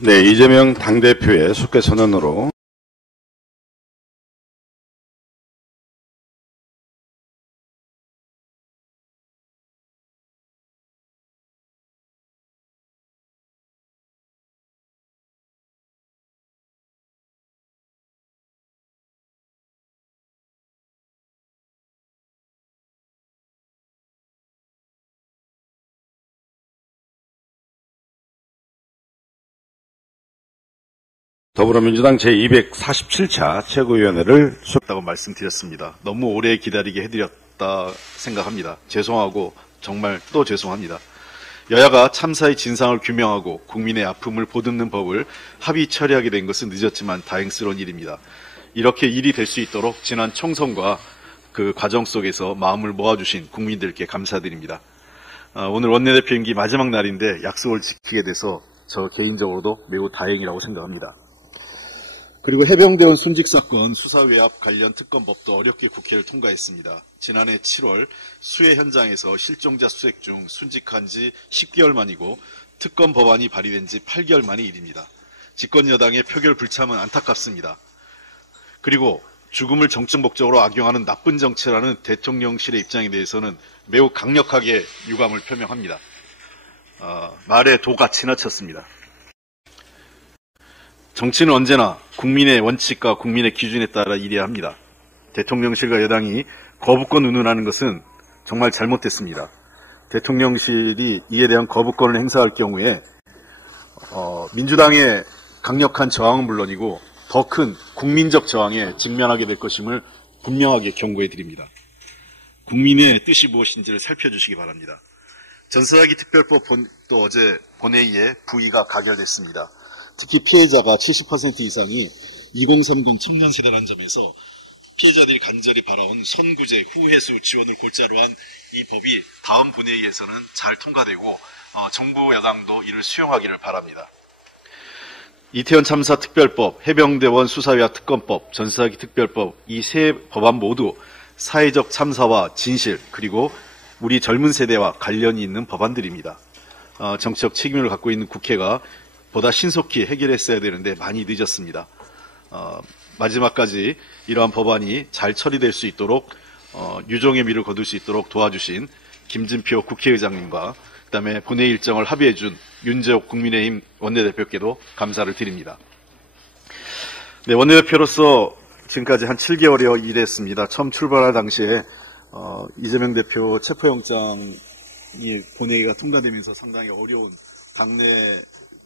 네, 이재명 당대표의 숙계 선언으로 더불어민주당 제247차 최고위원회를 수업했다고 말씀드렸습니다. 너무 오래 기다리게 해드렸다 생각합니다. 죄송하고 정말 또 죄송합니다. 여야가 참사의 진상을 규명하고 국민의 아픔을 보듬는 법을 합의 처리하게 된 것은 늦었지만 다행스러운 일입니다. 이렇게 일이 될 수 있도록 지난 총선과 그 과정 속에서 마음을 모아주신 국민들께 감사드립니다. 오늘 원내대표 임기 마지막 날인데 약속을 지키게 돼서 저 개인적으로도 매우 다행이라고 생각합니다. 그리고 해병대원 순직사건 수사외압 관련 특검법도 어렵게 국회를 통과했습니다. 지난해 7월 수해 현장에서 실종자 수색 중 순직한 지 10개월 만이고 특검 법안이 발의된 지 8개월 만의 일입니다. 집권 여당의 표결 불참은 안타깝습니다. 그리고 죽음을 정책 목적으로 악용하는 나쁜 정치라는 대통령실의 입장에 대해서는 매우 강력하게 유감을 표명합니다. 말의 도가 지나쳤습니다. 정치는 언제나 국민의 원칙과 국민의 기준에 따라 일해야 합니다. 대통령실과 여당이 거부권 운운하는 것은 정말 잘못됐습니다. 대통령실이 이에 대한 거부권을 행사할 경우에 민주당의 강력한 저항은 물론이고 더 큰 국민적 저항에 직면하게 될 것임을 분명하게 경고해 드립니다. 국민의 뜻이 무엇인지를 살펴주시기 바랍니다. 전사자기 특별법도 어제 본회의에 부의가 가결됐습니다. 특히 피해자가 70% 이상이 2030 청년 세대라는 점에서 피해자들이 간절히 바라온 선구제, 후회수 지원을 골자로 한 이 법이 다음 본회의에서는 잘 통과되고 정부 여당도 이를 수용하기를 바랍니다. 이태원 참사 특별법, 해병대원 수사외압 특검법, 전사자기 특별법 이 세 법안 모두 사회적 참사와 진실 그리고 우리 젊은 세대와 관련이 있는 법안들입니다. 정치적 책임을 갖고 있는 국회가 보다 신속히 해결했어야 되는데 많이 늦었습니다. 마지막까지 이러한 법안이 잘 처리될 수 있도록 유종의 미를 거둘 수 있도록 도와주신 김진표 국회의장님과 그다음에 본회의 일정을 합의해준 윤재옥 국민의힘 원내대표께도 감사를 드립니다. 네, 원내대표로서 지금까지 한 7개월여 일했습니다. 처음 출발할 당시에 이재명 대표 체포영장이 본회의가 통과되면서 상당히 어려운 당내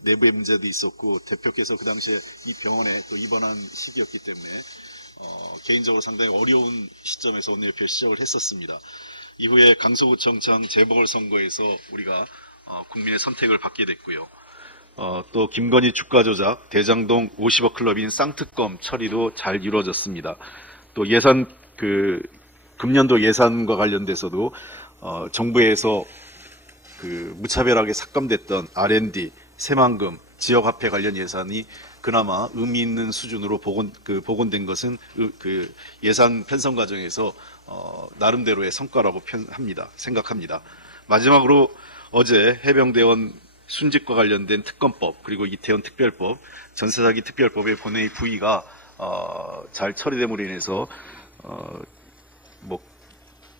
내부의 문제도 있었고 대표께서 그 당시에 이 병원에 또 입원한 시기였기 때문에 개인적으로 상당히 어려운 시점에서 원내대표 시작을 했었습니다. 이후에 강서구청장 재보궐선거에서 우리가 국민의 선택을 받게 됐고요. 또 김건희 주가 조작, 대장동 50억 클럽인 쌍특검 처리도 잘 이루어졌습니다. 또 금년도 예산과 관련돼서도 정부에서 무차별하게 삭감됐던 R&D, 새만금, 지역화폐 관련 예산이 그나마 의미 있는 수준으로 복원된 것은 예산 편성 과정에서 나름대로의 성과라고 생각합니다. 마지막으로 어제 해병대원 순직과 관련된 특검법 그리고 이태원 특별법, 전사자기 특별법의 본회의 부의가 잘 처리됨으로 인해서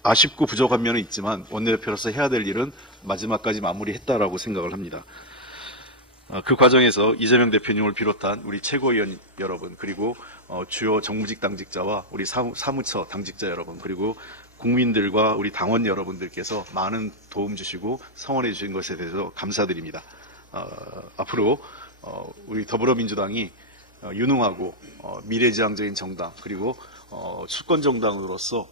아쉽고 부족한 면은 있지만 원내대표로서 해야 될 일은 마지막까지 마무리했다라고 생각을 합니다. 그 과정에서 이재명 대표님을 비롯한 우리 최고위원 여러분 그리고 주요 정무직 당직자와 우리 사무처 당직자 여러분 그리고 국민들과 우리 당원 여러분들께서 많은 도움 주시고 성원해 주신 것에 대해서 감사드립니다. 앞으로 우리 더불어민주당이 유능하고 미래지향적인 정당 그리고 수권 정당으로서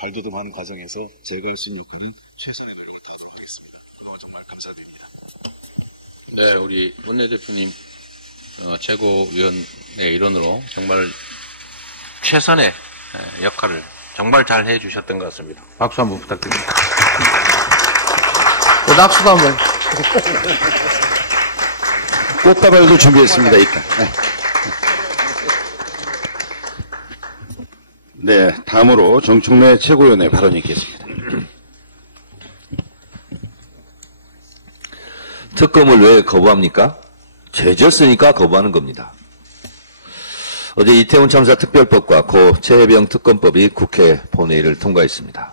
발돋움하는 과정에서 제거할 수 있는 역할은 최선의 노력을 다하도록 하겠습니다. 그동안 정말 감사드립니다. 네, 우리 원내대표님 최고위원의 일원으로 정말 최선의 역할을 정말 잘 해주셨던 것 같습니다. 박수 한번 부탁드립니다. 낙수도 한번. 꽃다발도 준비했습니다. 일단. 네, 다음으로 정청래 최고위원의 발언이 있겠습니다. 특검을 왜 거부합니까? 죄졌으니까 거부하는 겁니다. 어제 이태원 참사 특별법과 고 최혜병 특검법이 국회 본회의를 통과했습니다.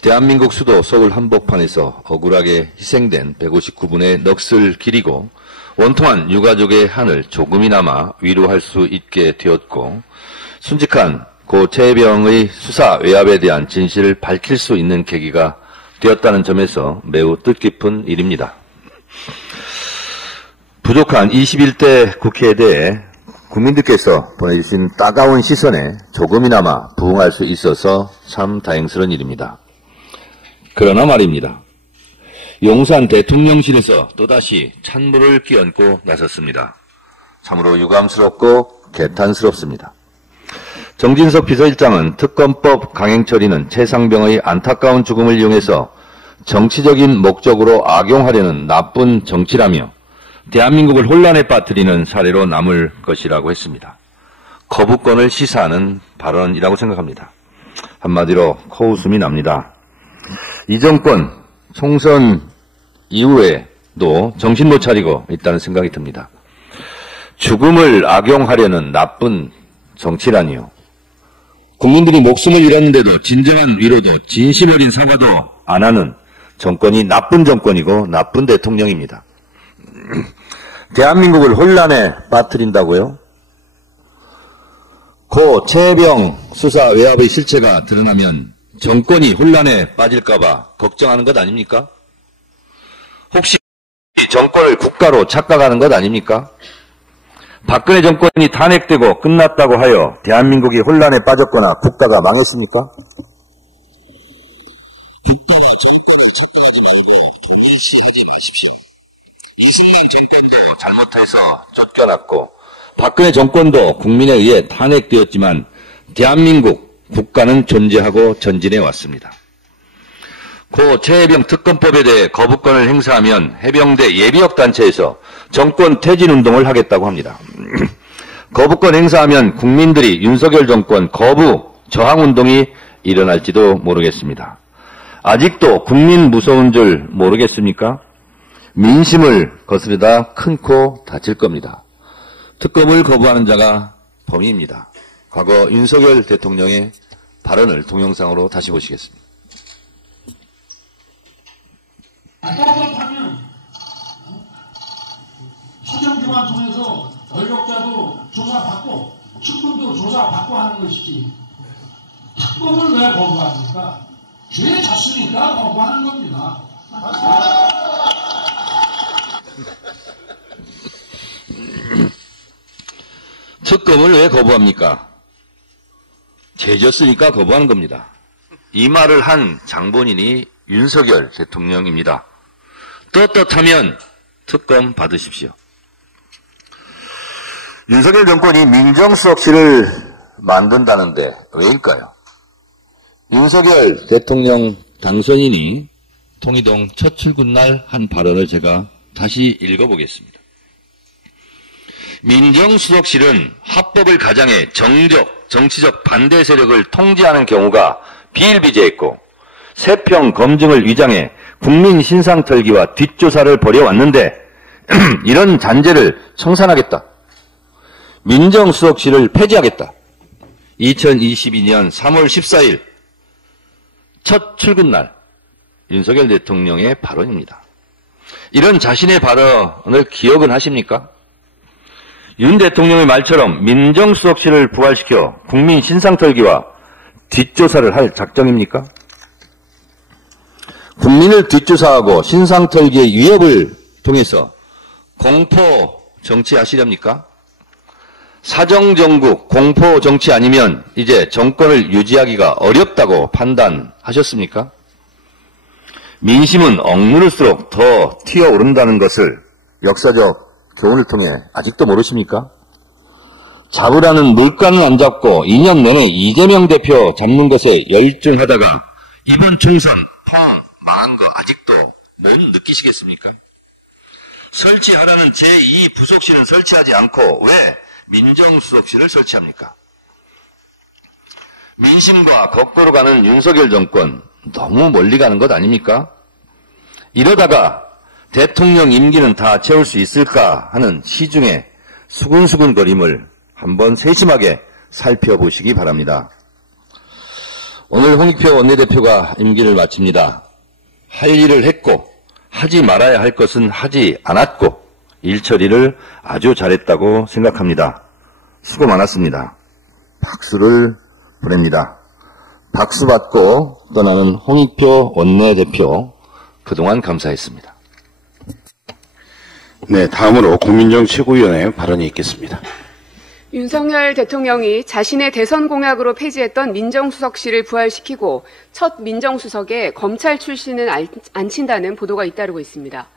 대한민국 수도 서울 한복판에서 억울하게 희생된 159분의 넋을 기리고 원통한 유가족의 한을 조금이나마 위로할 수 있게 되었고 순직한 고 최혜병의 수사 외압에 대한 진실을 밝힐 수 있는 계기가 되었다는 점에서 매우 뜻깊은 일입니다. 부족한 21대 국회에 대해 국민들께서 보내주신 따가운 시선에 조금이나마 부응할 수 있어서 참 다행스러운 일입니다. 그러나 말입니다. 용산 대통령실에서 또다시 찬물을 끼얹고 나섰습니다. 참으로 유감스럽고 개탄스럽습니다. 정진석 비서실장은 특검법 강행 처리는 최상병의 안타까운 죽음을 이용해서 정치적인 목적으로 악용하려는 나쁜 정치라며 대한민국을 혼란에 빠뜨리는 사례로 남을 것이라고 했습니다. 거부권을 시사하는 발언이라고 생각합니다. 한마디로 코웃음이 납니다. 이 정권 총선 이후에도 정신 못 차리고 있다는 생각이 듭니다. 죽음을 악용하려는 나쁜 정치라니요. 국민들이 목숨을 잃었는데도 진정한 위로도 진심 어린 사과도 안 하는 정권이 나쁜 정권이고 나쁜 대통령입니다. 대한민국을 혼란에 빠뜨린다고요? 고 최혜병 수사 외압의 실체가 드러나면 정권이 혼란에 빠질까봐 걱정하는 것 아닙니까? 혹시 이 정권을 국가로 착각하는 것 아닙니까? 박근혜 정권이 탄핵되고 끝났다고 하여 대한민국이 혼란에 빠졌거나 국가가 망했습니까? 잘못해서 쫓겨났고 박근혜 정권도 국민에 의해 탄핵되었지만 대한민국 국가는 존재하고 전진해 왔습니다. 고 최혜병 특검법에 대해 거부권을 행사하면 해병대 예비역 단체에서 정권 퇴진 운동을 하겠다고 합니다. 거부권 행사하면 국민들이 윤석열 정권 거부 저항 운동이 일어날지도 모르겠습니다. 아직도 국민 무서운 줄 모르겠습니까? 민심을 거스르다 큰 코 다칠 겁니다. 특검을 거부하는 자가 범인입니다. 과거 윤석열 대통령의 발언을 동영상으로 다시 보시겠습니다. 떳떳하면 수정기관 통해서 권력자도 조사받고 측근도 조사받고 하는 것이지 특검을 왜 거부합니까? 죄 졌으니까 거부하는 겁니다. 특검을 왜 거부합니까? 죄졌으니까 거부하는 겁니다. 이 말을 한 장본인이 윤석열 대통령입니다. 떳떳하면 특검 받으십시오. 윤석열 정권이 민정수석실을 만든다는데 왜일까요? 윤석열 대통령 당선인이 통이동 첫 출근 날 한 발언을 제가 다시 읽어보겠습니다. 민정수석실은 합법을 가장해 정치적 반대 세력을 통제하는 경우가 비일비재했고 세평 검증을 위장해 국민 신상 털기와 뒷조사를 벌여왔는데 이런 잔재를 청산하겠다. 민정수석실을 폐지하겠다. 2022년 3월 14일 첫 출근 날 윤석열 대통령의 발언입니다. 이런 자신의 발언을 기억은 하십니까? 윤 대통령의 말처럼 민정수석실을 부활시켜 국민 신상털기와 뒷조사를 할 작정입니까? 국민을 뒷조사하고 신상털기의 위협을 통해서 공포 정치하시렵니까? 사정정국 공포 정치 아니면 이제 정권을 유지하기가 어렵다고 판단하셨습니까? 민심은 억누를수록 더 튀어오른다는 것을 역사적 교훈을 통해 아직도 모르십니까? 잡으라는 물가는 안 잡고 2년 내내 이재명 대표 잡는 것에 열중하다가 이번 총선 펑 망한 거 아직도 못 느끼시겠습니까? 설치하라는 제2 부속실은 설치하지 않고 왜 민정수석실을 설치합니까? 민심과 거꾸로 가는 윤석열 정권 너무 멀리 가는 것 아닙니까? 이러다가 대통령 임기는 다 채울 수 있을까 하는 시중의 수근수근거림을 한번 세심하게 살펴보시기 바랍니다. 오늘 홍익표 원내대표가 임기를 마칩니다. 할 일을 했고 하지 말아야 할 것은 하지 않았고 일 처리를 아주 잘했다고 생각합니다. 수고 많았습니다. 박수를 보냅니다. 박수 받고 떠나는 홍익표 원내대표 그동안 감사했습니다. 네, 다음으로 공민정 최고위원의 발언이 있겠습니다. 윤석열 대통령이 자신의 대선 공약으로 폐지했던 민정수석실을 부활시키고 첫 민정수석에 검찰 출신을 앉힌다는 보도가 잇따르고 있습니다.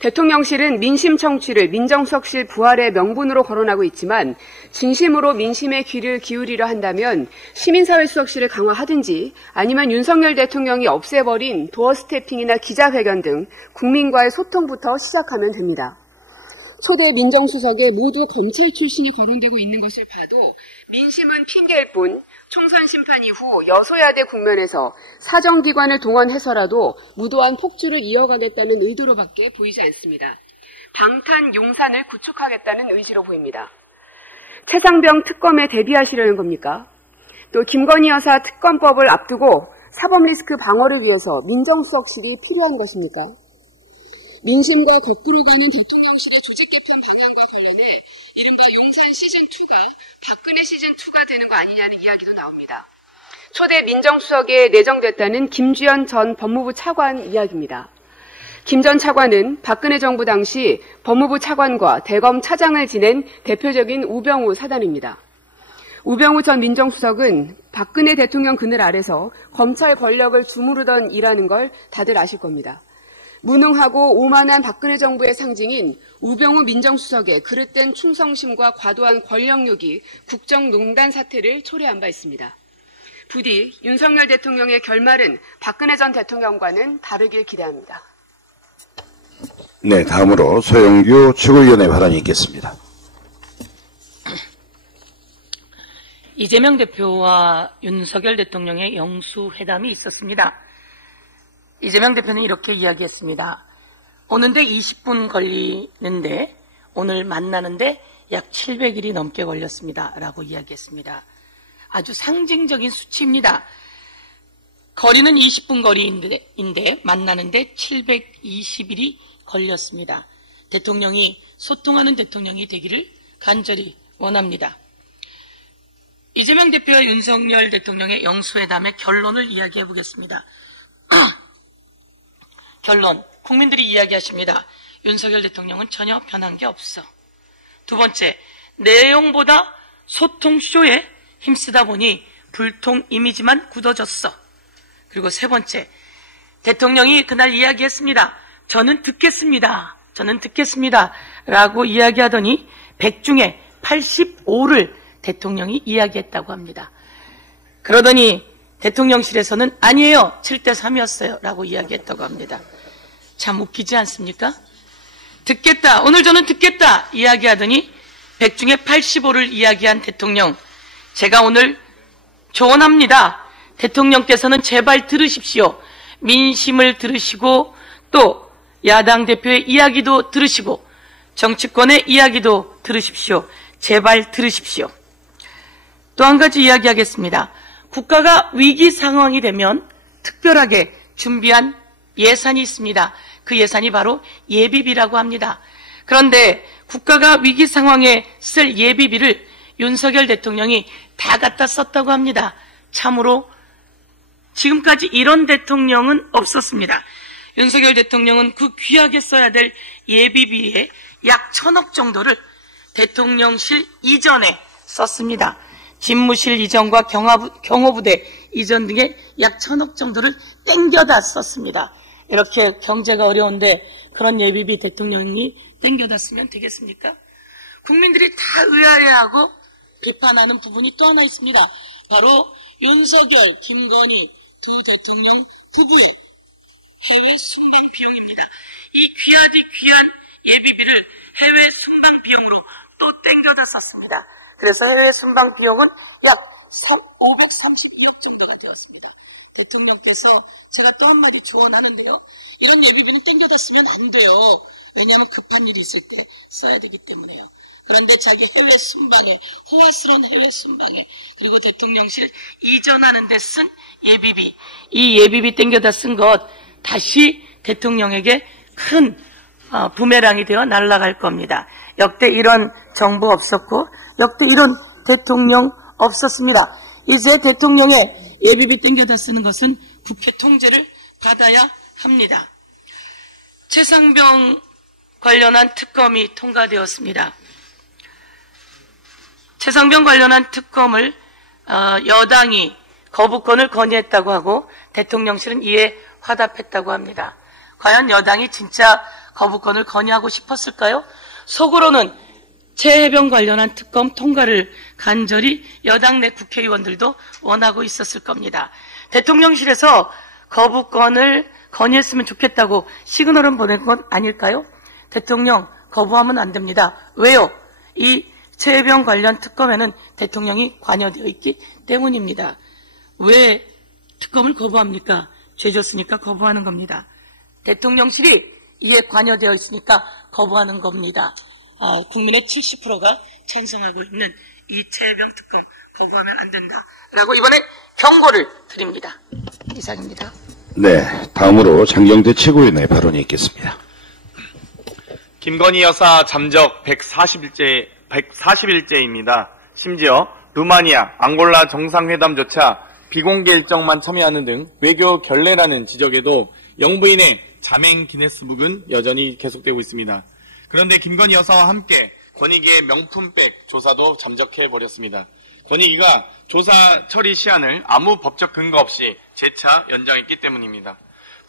대통령실은 민심 청취를 민정수석실 부활의 명분으로 거론하고 있지만 진심으로 민심의 귀를 기울이려 한다면 시민사회수석실을 강화하든지 아니면 윤석열 대통령이 없애버린 도어 스태핑이나 기자회견 등 국민과의 소통부터 시작하면 됩니다. 초대 민정수석에 모두 검찰 출신이 거론되고 있는 것을 봐도 민심은 핑계일 뿐 총선 심판 이후 여소야대 국면에서 사정기관을 동원해서라도 무도한 폭주를 이어가겠다는 의도로밖에 보이지 않습니다. 방탄 용산을 구축하겠다는 의지로 보입니다. 최상병 특검에 대비하시려는 겁니까? 또 김건희 여사 특검법을 앞두고 사법리스크 방어를 위해서 민정수석실이 필요한 것입니까? 민심과 거꾸로 가는 대통령실의 조직 개편 방향과 관련해 이른바 용산 시즌2가 박근혜 시즌2가 되는 거 아니냐는 이야기도 나옵니다. 초대 민정수석에 내정됐다는 김주현 전 법무부 차관 이야기입니다. 김 전 차관은 박근혜 정부 당시 법무부 차관과 대검 차장을 지낸 대표적인 우병우 사단입니다. 우병우 전 민정수석은 박근혜 대통령 그늘 아래서 검찰 권력을 주무르던 이라는 걸 다들 아실 겁니다. 무능하고 오만한 박근혜 정부의 상징인 우병우 민정수석의 그릇된 충성심과 과도한 권력욕이 국정농단 사태를 초래한 바 있습니다. 부디 윤석열 대통령의 결말은 박근혜 전 대통령과는 다르길 기대합니다. 네, 다음으로 서영교 최고위원의 발언이 있겠습니다. 이재명 대표와 윤석열 대통령의 영수회담이 있었습니다. 이재명 대표는 이렇게 이야기했습니다. 오는데 20분 걸리는데 오늘 만나는데 약 700일이 넘게 걸렸습니다. 라고 이야기했습니다. 아주 상징적인 수치입니다. 거리는 20분 거리인데 만나는데 720일이 걸렸습니다. 대통령이 소통하는 대통령이 되기를 간절히 원합니다. 이재명 대표와 윤석열 대통령의 영수회담의 결론을 이야기해 보겠습니다. 결론, 국민들이 이야기하십니다. 윤석열 대통령은 전혀 변한 게 없어. 두 번째, 내용보다 소통쇼에 힘쓰다 보니 불통 이미지만 굳어졌어. 그리고 세 번째, 대통령이 그날 이야기했습니다. 저는 듣겠습니다. 라고 이야기하더니 100 중에 85를 대통령이 이야기했다고 합니다. 그러더니 대통령실에서는 아니에요. 7대3이었어요. 라고 이야기했다고 합니다. 참 웃기지 않습니까? 듣겠다. 오늘 저는 듣겠다. 이야기하더니 100 중에 85를 이야기한 대통령. 제가 오늘 조언합니다. 대통령께서는 제발 들으십시오. 민심을 들으시고 또 야당 대표의 이야기도 들으시고 정치권의 이야기도 들으십시오. 제발 들으십시오. 또 한 가지 이야기하겠습니다. 국가가 위기 상황이 되면 특별하게 준비한 예산이 있습니다. 그 예산이 바로 예비비라고 합니다. 그런데 국가가 위기 상황에 쓸 예비비를 윤석열 대통령이 다 갖다 썼다고 합니다. 참으로 지금까지 이런 대통령은 없었습니다. 윤석열 대통령은 그 귀하게 써야 될 예비비의 약 1000억 정도를 대통령실 이전에 썼습니다. 집무실 이전과 경호부대 이전 등의 약 1000억 정도를 땡겨다 썼습니다. 이렇게 경제가 어려운데 그런 예비비 대통령이 땡겨다 쓰면 되겠습니까? 국민들이 다 의아해하고 비판하는 부분이 또 하나 있습니다. 바로 윤석열, 김건희 두 대통령 부부의 해외 순방 비용입니다. 이 귀하디 귀한 예비비를 해외 순방 비용으로 또 땡겨다 썼습니다. 그래서 해외 순방 비용은 약 532억 정도가 되었습니다. 대통령께서 제가 또 한마디 조언하는데요. 이런 예비비는 땡겨다 쓰면 안 돼요. 왜냐하면 급한 일이 있을 때 써야 되기 때문에요. 그런데 자기 해외 순방에, 호화스러운 해외 순방에, 그리고 대통령실 이전하는 데 쓴 예비비, 이 예비비 땡겨다 쓴 것 다시 대통령에게 큰 부메랑이 되어 날아갈 겁니다. 역대 이런 정부 없었고 역대 이런 대통령 없었습니다. 이제 대통령의 예비비 땡겨다 쓰는 것은 국회 통제를 받아야 합니다. 최상병 관련한 특검이 통과되었습니다. 최상병 관련한 특검을 여당이 거부권을 건의했다고 하고 대통령실은 이에 화답했다고 합니다. 과연 여당이 진짜 거부권을 건의하고 싶었을까요? 속으로는 최해병 관련한 특검 통과를 간절히 여당 내 국회의원들도 원하고 있었을 겁니다. 대통령실에서 거부권을 건의했으면 좋겠다고 시그널은 보낸 건 아닐까요? 대통령 거부하면 안 됩니다. 왜요? 이 최해병 관련 특검에는 대통령이 관여되어 있기 때문입니다. 왜 특검을 거부합니까? 죄 졌으니까 거부하는 겁니다. 대통령실이 이에 관여되어 있으니까 거부하는 겁니다. 국민의 70%가 찬성하고 있는 이 최해병 특검 거부하면 안 된다. 라고 이번에 경고를 드립니다. 이상입니다. 네, 다음으로 장경태 최고위원의 발언이 있겠습니다. 김건희 여사 잠적 140일째입니다. 심지어 루마니아, 앙골라 정상회담조차 비공개 일정만 참여하는 등 외교 결례라는 지적에도 영부인의 자맹 기네스북은 여전히 계속되고 있습니다. 그런데 김건희 여사와 함께 권익위의 명품백 조사도 잠적해버렸습니다. 권익위가 조사 처리 시한을 아무 법적 근거 없이 재차 연장했기 때문입니다.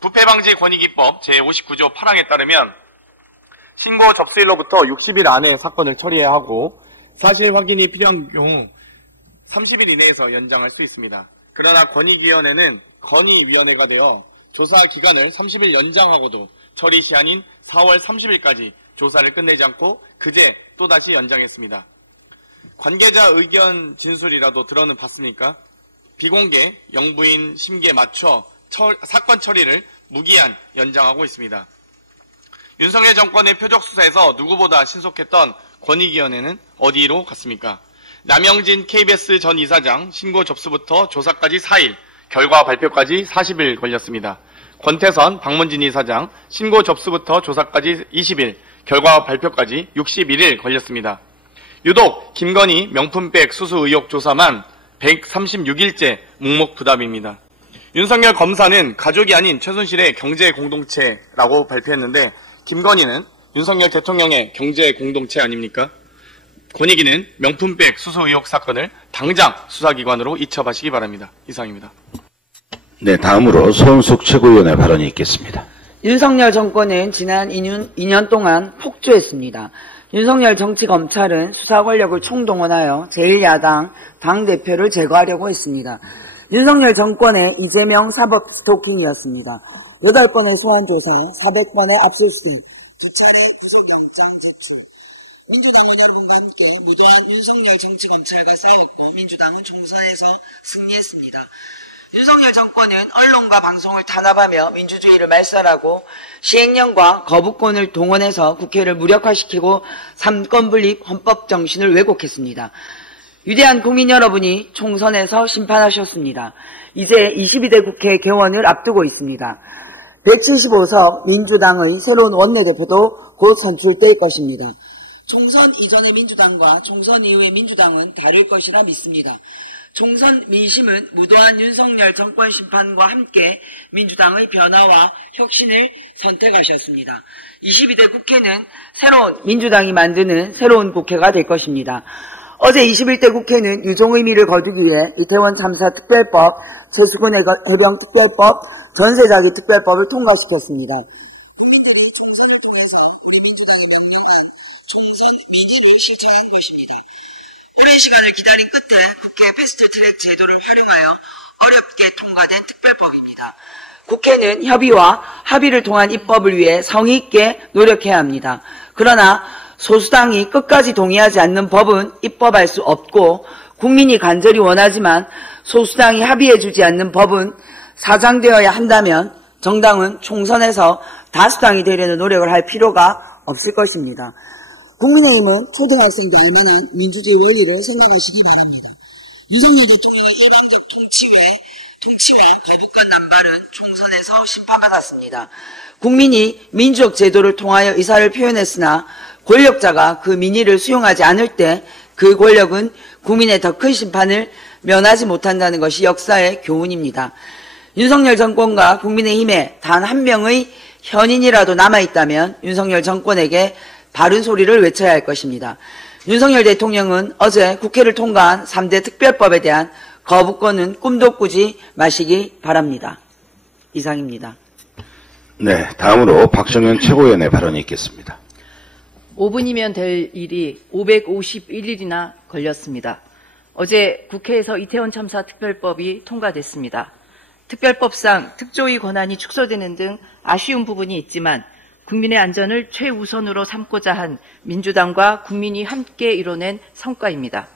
부패방지권익위법 제59조 8항에 따르면 신고 접수일로부터 60일 안에 사건을 처리해야 하고 사실 확인이 필요한 경우 30일 이내에서 연장할 수 있습니다. 그러나 권익위원회는 건의위원회가 되어 조사 기간을 30일 연장하고도 처리 시한인 4월 30일까지 조사를 끝내지 않고 그제 또다시 연장했습니다. 관계자 의견 진술이라도 들어는 봤습니까? 비공개, 영부인 심기에 맞춰 사건 처리를 무기한 연장하고 있습니다. 윤석열 정권의 표적 수사에서 누구보다 신속했던 권익위원회는 어디로 갔습니까? 남영진 KBS 전 이사장 신고 접수부터 조사까지 4일, 결과 발표까지 40일 걸렸습니다. 권태선, 박문진 이사장 신고 접수부터 조사까지 20일, 결과 발표까지 61일 걸렸습니다. 유독 김건희 명품백 수수 의혹 조사만 136일째 묵묵부답입니다. 윤석열 검사는 가족이 아닌 최순실의 경제 공동체라고 발표했는데 김건희는 윤석열 대통령의 경제 공동체 아닙니까? 권익위는 명품백 수수 의혹 사건을 당장 수사기관으로 이첩하시기 바랍니다. 이상입니다. 네, 다음으로 손숙 최고위원의 발언이 있겠습니다. 윤석열 정권은 지난 2년 동안 폭주했습니다. 윤석열 정치검찰은 수사 권력을 총동원하여 제1야당 당대표를 제거하려고 했습니다. 윤석열 정권의 이재명 사법 스토킹이었습니다. 8번의 소환조사, 400번의 압수수색, 2차례 구속영장 제출. 민주당은 여러분과 함께 무도한 윤석열 정치검찰과 싸웠고 민주당은 총선에서 승리했습니다. 윤석열 정권은 언론과 방송을 탄압하며 민주주의를 말살하고 시행령과 거부권을 동원해서 국회를 무력화시키고 삼권분립 헌법 정신을 왜곡했습니다. 위대한 국민 여러분이 총선에서 심판하셨습니다. 이제 22대 국회 개원을 앞두고 있습니다. 175석 민주당의 새로운 원내대표도 곧 선출될 것입니다. 총선 이전의 민주당과 총선 이후의 민주당은 다를 것이라 믿습니다. 총선 민심은 무도한 윤석열 정권 심판과 함께 민주당의 변화와 혁신을 선택하셨습니다. 22대 국회는 새로운 민주당이 만드는 새로운 국회가 될 것입니다. 어제 21대 국회는 유종 의미를 거두기 위해 이태원 참사 특별법, 최수근 해병 특별법, 전세자기 특별법을 통과시켰습니다. 국민들이 총선을 통해서 우리 민주당이 명령한 총선 민의를 실천한 것입니다. 오랜 시간을 기다린 끝에 국회 패스트트랙 제도를 활용하여 어렵게 통과된 특별법입니다. 국회는 협의와 합의를 통한 입법을 위해 성의 있게 노력해야 합니다. 그러나 소수당이 끝까지 동의하지 않는 법은 입법할 수 없고 국민이 간절히 원하지만 소수당이 합의해주지 않는 법은 사장되어야 한다면 정당은 총선에서 다수당이 되려는 노력을 할 필요가 없을 것입니다. 국민의힘은 초등학생도 알만한 민주주의 원리를 생각하시기 바랍니다. 윤석열 대통령의 여당적 통치와 거부권 남발은 총선에서 심판받았습니다. 국민이 민주적 제도를 통하여 의사를 표현했으나 권력자가 그 민의를 수용하지 않을 때 그 권력은 국민의 더 큰 심판을 면하지 못한다는 것이 역사의 교훈입니다. 윤석열 정권과 국민의힘에 단 한 명의 현인이라도 남아있다면 윤석열 정권에게 바른 소리를 외쳐야 할 것입니다. 윤석열 대통령은 어제 국회를 통과한 3대 특별법에 대한 거부권은 꿈도 꾸지 마시기 바랍니다. 이상입니다. 네, 다음으로 박정현 최고위원의 발언이 있겠습니다. 5분이면 될 일이 551일이나 걸렸습니다. 어제 국회에서 이태원 참사 특별법이 통과됐습니다. 특별법상 특조위 권한이 축소되는 등 아쉬운 부분이 있지만 국민의 안전을 최우선으로 삼고자 한 민주당과 국민이 함께 이뤄낸 성과입니다.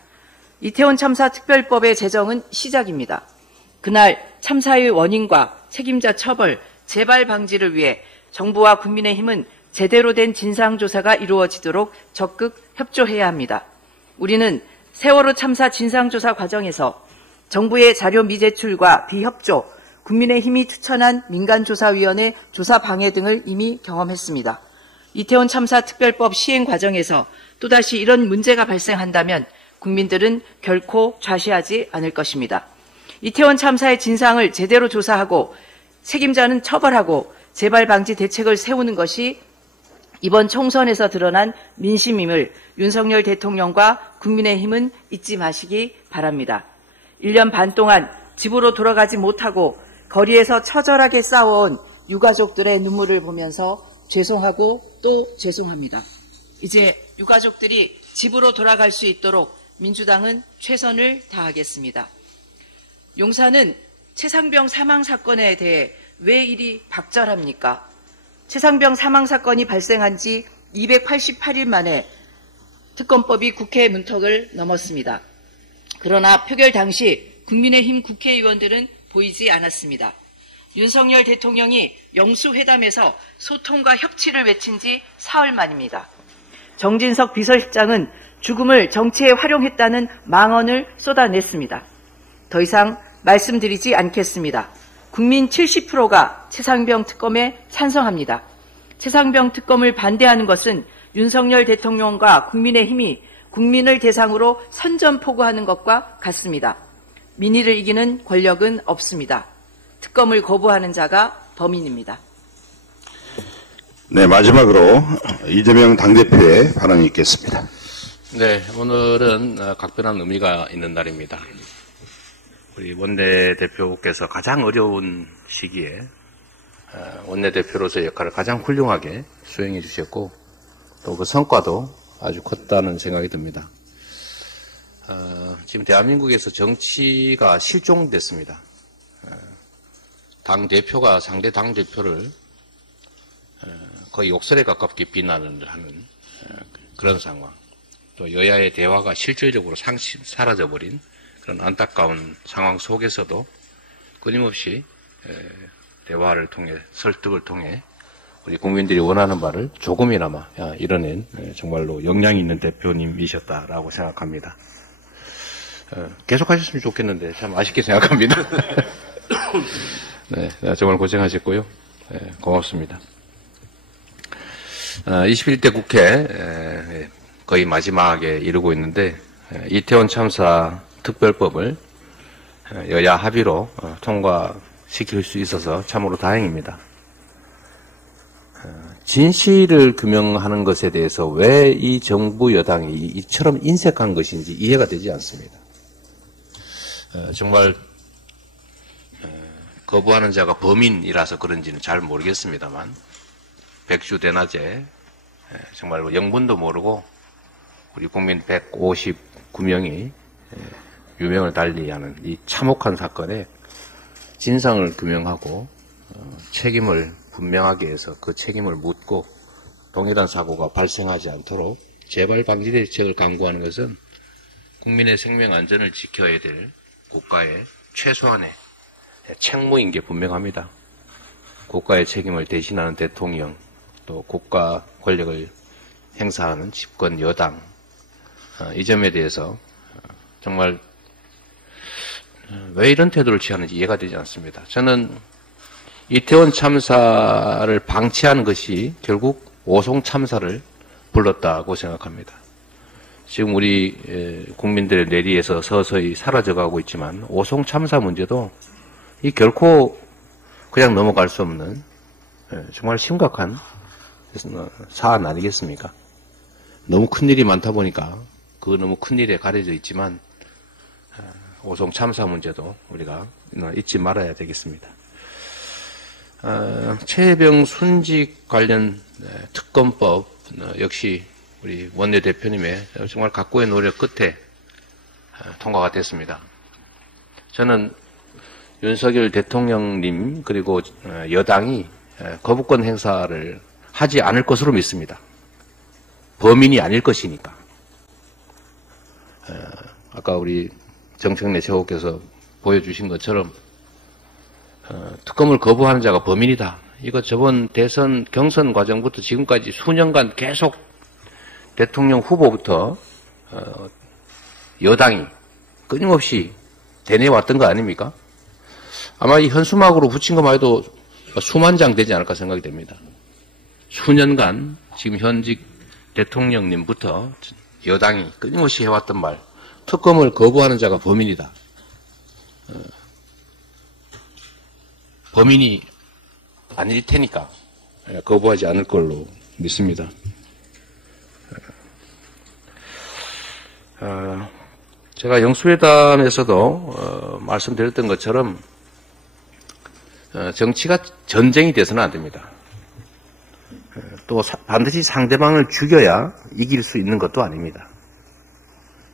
이태원 참사 특별법의 제정은 시작입니다. 그날 참사의 원인과 책임자 처벌, 재발 방지를 위해 정부와 국민의힘은 제대로 된 진상조사가 이루어지도록 적극 협조해야 합니다. 우리는 세월호 참사 진상조사 과정에서 정부의 자료 미제출과 비협조, 국민의힘이 추천한 민간조사위원회 조사 방해 등을 이미 경험했습니다. 이태원 참사 특별법 시행 과정에서 또다시 이런 문제가 발생한다면 국민들은 결코 좌시하지 않을 것입니다. 이태원 참사의 진상을 제대로 조사하고 책임자는 처벌하고 재발 방지 대책을 세우는 것이 이번 총선에서 드러난 민심임을 윤석열 대통령과 국민의힘은 잊지 마시기 바랍니다. 1년 반 동안 집으로 돌아가지 못하고 거리에서 처절하게 싸워온 유가족들의 눈물을 보면서 죄송하고 또 죄송합니다. 이제 유가족들이 집으로 돌아갈 수 있도록 민주당은 최선을 다하겠습니다. 용산은 최상병 사망 사건에 대해 왜 이리 박절합니까? 최상병 사망 사건이 발생한 지 288일 만에 특검법이 국회 문턱을 넘었습니다. 그러나 표결 당시 국민의힘 국회의원들은 보이지 않았습니다. 윤석열 대통령이 영수회담에서 소통과 협치를 외친 지 사흘 만입니다. 정진석 비서실장은 죽음을 정치에 활용했다는 망언을 쏟아냈습니다. 더 이상 말씀드리지 않겠습니다. 국민 70%가 최상병 특검에 찬성합니다. 최상병 특검을 반대하는 것은 윤석열 대통령과 국민의힘이 국민을 대상으로 선전포고하는 것과 같습니다. 민의를 이기는 권력은 없습니다. 특검을 거부하는 자가 범인입니다. 네, 마지막으로 이재명 당대표의 발언이 있겠습니다. 네, 오늘은 각별한 의미가 있는 날입니다. 우리 원내대표께서 가장 어려운 시기에 원내대표로서의 역할을 가장 훌륭하게 수행해 주셨고 또 그 성과도 아주 컸다는 생각이 듭니다. 지금 대한민국에서 정치가 실종됐습니다. 당대표가 상대 당대표를 거의 욕설에 가깝게 비난을 하는 그런 상황, 또 여야의 대화가 실질적으로 사라져버린 그런 안타까운 상황 속에서도 끊임없이 대화를 통해 설득을 통해 우리 국민들이 원하는 바를 조금이나마 이뤄낸 정말로 역량이 있는 대표님이셨다라고 생각합니다. 계속 하셨으면 좋겠는데 참 아쉽게 생각합니다. 네, 정말 고생하셨고요. 고맙습니다. 21대 국회 거의 마지막에 이르고 있는데 이태원 참사 특별법을 여야 합의로 통과시킬 수 있어서 참으로 다행입니다. 진실을 규명하는 것에 대해서 왜 이 정부 여당이 이처럼 인색한 것인지 이해가 되지 않습니다. 정말 거부하는 자가 범인이라서 그런지는 잘 모르겠습니다만 백주대낮에 정말 영문도 모르고 우리 국민 159명이 유명을 달리하는 이 참혹한 사건에 진상을 규명하고 책임을 분명하게 해서 그 책임을 묻고 동일한 사고가 발생하지 않도록 재발 방지 대책을 강구하는 것은 국민의 생명 안전을 지켜야 될 국가의 최소한의 책무인 게 분명합니다. 국가의 책임을 대신하는 대통령, 또 국가 권력을 행사하는 집권 여당, 이 점에 대해서 정말 왜 이런 태도를 취하는지 이해가 되지 않습니다. 저는 이태원 참사를 방치하는 것이 결국 오송 참사를 불렀다고 생각합니다. 지금 우리 국민들의 뇌리에서 서서히 사라져가고 있지만 오송 참사 문제도 이 결코 그냥 넘어갈 수 없는 정말 심각한 사안 아니겠습니까? 너무 큰일이 많다 보니까 그 너무 큰일에 가려져 있지만 오송 참사 문제도 우리가 잊지 말아야 되겠습니다. 최혜병 순직 관련 특검법 역시 우리 원내대표님의 정말 각고의 노력 끝에 통과가 됐습니다. 저는 윤석열 대통령님 그리고 여당이 거부권 행사를 하지 않을 것으로 믿습니다. 범인이 아닐 것이니까. 아까 우리 정청래 최고께서 보여주신 것처럼 특검을 거부하는 자가 범인이다. 이거 저번 대선 경선 과정부터 지금까지 수년간 계속 대통령 후보부터 여당이 끊임없이 대내왔던 거 아닙니까? 아마 이 현수막으로 붙인 것만 해도 수만 장 되지 않을까 생각이 됩니다. 수년간 지금 현직 대통령님부터 여당이 끊임없이 해왔던 말, 특검을 거부하는 자가 범인이다. 범인이 아닐 테니까 거부하지 않을 걸로 믿습니다. 제가 영수회담에서도 말씀드렸던 것처럼 정치가 전쟁이 돼서는 안 됩니다. 또 반드시 상대방을 죽여야 이길 수 있는 것도 아닙니다.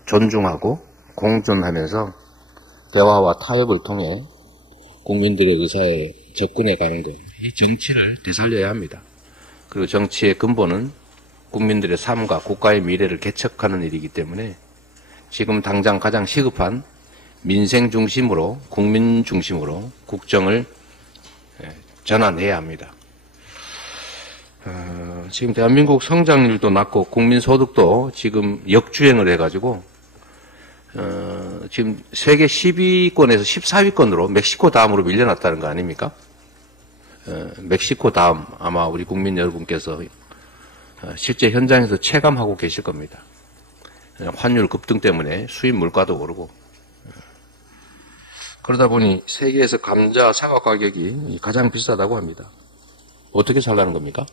존중하고 공존하면서 대화와 타협을 통해 국민들의 의사에 접근해 가는 것, 이 정치를 되살려야 합니다. 그리고 정치의 근본은 국민들의 삶과 국가의 미래를 개척하는 일이기 때문에 지금 당장 가장 시급한 민생 중심으로, 국민 중심으로 국정을 전환해야 합니다. 지금 대한민국 성장률도 낮고 국민소득도 지금 역주행을 해가지고 지금 세계 10위권에서 14위권으로 멕시코 다음으로 밀려났다는 거 아닙니까? 멕시코 다음 아마 우리 국민 여러분께서 실제 현장에서 체감하고 계실 겁니다. 환율 급등 때문에 수입 물가도 오르고 그러다 보니 세계에서 감자, 사과 가격이 가장 비싸다고 합니다. 어떻게 살라는 겁니까?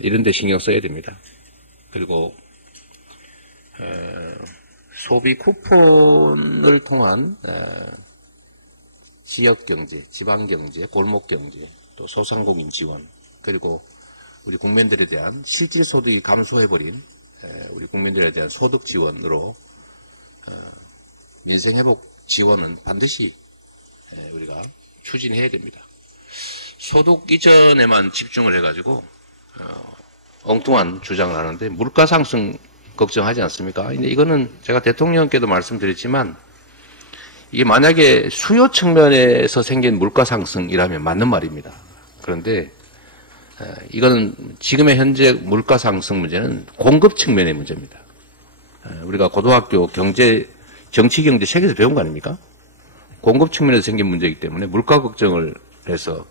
이런 데 신경 써야 됩니다. 그리고 소비 쿠폰을 통한 지역경제, 지방경제, 골목경제, 또 소상공인 지원, 그리고 우리 국민들에 대한 실질소득이 감소해버린 우리 국민들에 대한 소득 지원으로 민생회복 지원은 반드시 우리가 추진해야 됩니다. 소득 이전에만 집중을 해가지고 엉뚱한 주장을 하는데 물가 상승 걱정하지 않습니까? 근데 이거는 제가 대통령께도 말씀드렸지만 이게 만약에 수요 측면에서 생긴 물가 상승이라면 맞는 말입니다. 그런데 이거는 지금의 현재 물가 상승 문제는 공급 측면의 문제입니다. 우리가 고등학교 정치 경제 책에서 배운 거 아닙니까? 공급 측면에서 생긴 문제이기 때문에 물가 걱정을 해서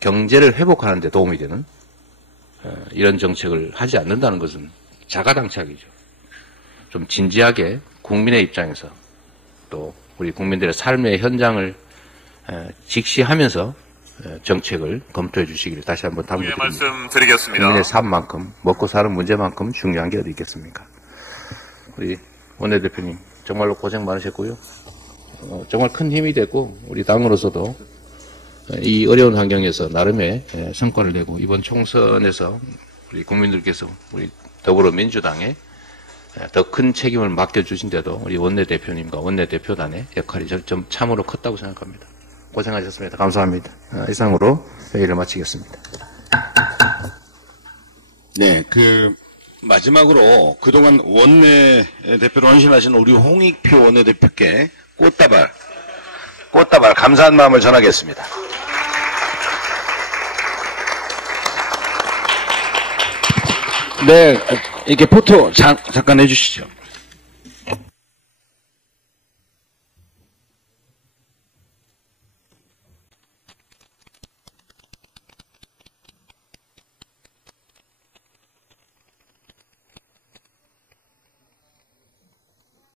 경제를 회복하는 데 도움이 되는 이런 정책을 하지 않는다는 것은 자가당착이죠. 좀 진지하게 국민의 입장에서 또 우리 국민들의 삶의 현장을 직시하면서 정책을 검토해 주시기를 다시 한번 당부드립니다. 말씀드리겠습니다. 국민의 삶만큼 먹고 사는 문제만큼 중요한 게 어디 있겠습니까? 우리 원내대표님 정말로 고생 많으셨고요. 정말 큰 힘이 됐고 우리 당으로서도 이 어려운 환경에서 나름의 성과를 내고 이번 총선에서 우리 국민들께서 우리 더불어민주당에 더 큰 책임을 맡겨주신데도 우리 원내대표님과 원내대표단의 역할이 좀 참으로 컸다고 생각합니다. 고생하셨습니다. 감사합니다. 이상으로 회의를 마치겠습니다. 네, 마지막으로 그동안 원내 대표로 헌신하신 우리 홍익표 원내대표께 꽃다발 감사한 마음을 전하겠습니다. 네, 이렇게 포토 잠깐 해주시죠.